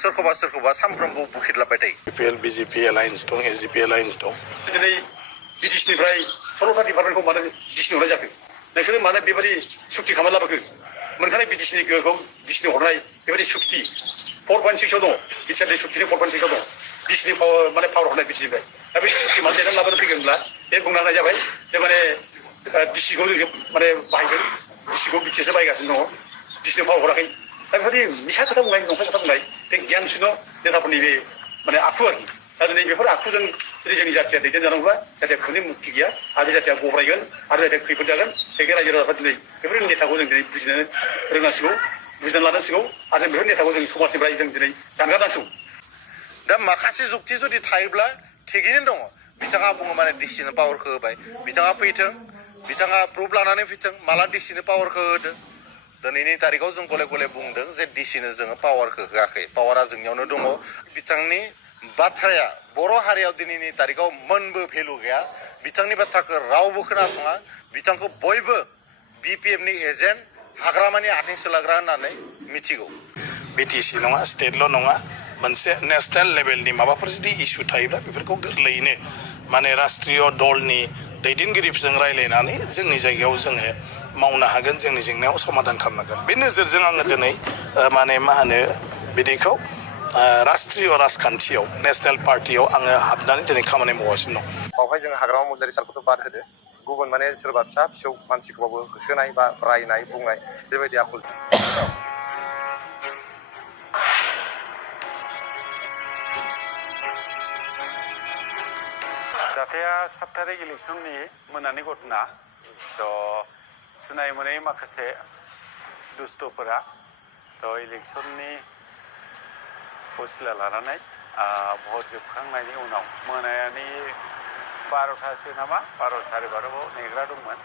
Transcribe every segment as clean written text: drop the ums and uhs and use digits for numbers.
सोरखौबा सोरखौबा सामफ्रोमबो बुखिदलाबाय थायो। BPL BJP एलायन्स दं, SGP एलायन्स दं। दिनै BTC-निफ्राय 16टा डिपार्टमेन्टखौ मानो DC-नो हरनाय जाखो? नोंसोरो मानो बेबायदि सुक्ति खालामना लाबोखो? मोनखानाय BTC-नि गोहोखौ DC-नो हरनाय बेबायदि सुक्ति 4.6 दङ। बिटिआरनि सुक्तिनि 4.6 दङ। DC-नि पावार हरनाय BTC-निफ्राय। दा बे सुक्ति मानो लिरनानै लाबोनो फैगोनब्ला बे बुंनाय जाबाय जे माने DC-खौ जों माने बाहायगोन, DC-खौ BTS-आ बाहायगासिनो दङ, DC-नो पावार हराखै। दा बेबायदि मिसा खोथा बुंनाय, नंखाय खोथा बुंनाय बे गियान सुनो नेताफोरनि बे माने आखु आरोखि। दा दिनै बेफोर आखुजों जुदि जोंनि जाथिया दैदेनजानांगौब्ला जाथिया खुनि मुक्ति गैया आरो बे जाथिया गब्रायगोन आरो जाथिया खैफोद जागोन। बेखायनो रायजो राजाफ्रा दिनै बेफोर नेताखौ जों दिनै बुजिनो रोंनांसिगौ, बुजिनानै लानांसिगौ आरो जों बेफोर नेताखौ जों समाजनिफ्राय जों दिनै जानगारनांसिगौ। दा माखासे जुक्ति जुदि थायोब्ला थिगैनो दङ। बिथाङा बुङो माने DC-नो पावारखौ होबाय, बिथाङा फैथों, बिथाङा प्रुफ लानानै फैथों, माला DC-नो पावारखौ होदों। दिनैनि तारिखाव जों गले गले बुंदों जे DC-नो जोङो पावारखौ होआखै, पावारा जोंनियावनो दङ। बिथांनि बाथ्राया बर' हारियाव दिनैनि तारिखाव मोनबो भेलु गैया। बिथांनि बाथ्राखौ रावबो खोनासङा। बिथांखौ बयबो BPF-नि एजेन्ट, हाग्रामानि आथिं सोलाग्रा होननानै मिथिगौ। BTC नङा, स्टेटल' नङा, मोनसे नेसनेल लेभेलनि माबाफोर जुदि इसु थायोब्ला बेफोरखौ गोरलैयैनो माने राष्ट्रीय दलनि दैदेनगिरिफोरजों रायलायनानै जोंनि जायगायाव जोङो मावनो हागोन, जोंनि जेंनायाव समाधान खालामनो हागोन। बे नोजोरजों आङो दिनै माने मा होनो बिदिखौ राष्ट्रीय राजखान्थियाव, नेसनेल पार्टियाव आङो हाबनानै दिनै खामानि मावगासिनो दं। बावहाय जोङो हाग्रामा महिलारि सारखौथ' बाद होदो, गुबुन माने सोरबा फिसा फिसौ मानसिखौबाबो होसोनाय बा रायनाय बुंनाय बेबायदि आखु। जाथाया 7 तारिख इलेक्सननि मोनानि घटना। सिनाय मोनै माखासे दुस्थफोरा इलेक्सननि फैसला लानानै भट जोबखांनायनि उनाव मोनानि 12थासो नामा 12 साराय 12आव नेग्रा दंमोन।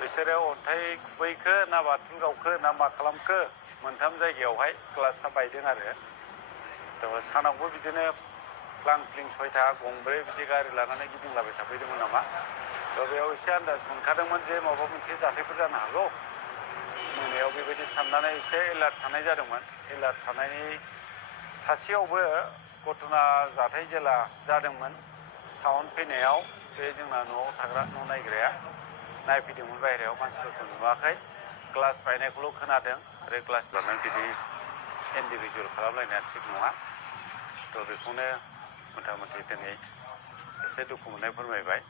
बिसोरो अन्थाइ खुबैखो ना बाथुल गावखो ना मा खालामखो मोनथाम जायगायावहाय क्लासा बायदों आरो। सानावबो बिदिनो प्लां प्लिं 6था गंब्रै बिदि गारि लानानै गिदिंलाबाय थाफैदोंमोन नामा। बेयाव एसे आन्दाज मोनखादोंमोन जे माबा मोनसे जाथायफोर जानो हागौ। मोनायाव बेबायदि साननानै एसे एलार्ट थानाय जादोंमोन। एलार्ट थानायनि थासेयावबो घटना जाथाय जेला जादोंमोन, साउन्ड फैनायाव बे जोंना न'आव थाग्रा न' नायग्राया नायफैदोंमोन बाहेरायाव, मानसिफोरखौ नुवाखै, ग्लास बायनायखौल' खोनादों आरो ग्लास लानानै बिदि इन्डिभिजुवेल खालामलायनाया थिग नङा। बेखौनो मथा मथि दिनै एसे दुखु मोननाय फोरमायबाय।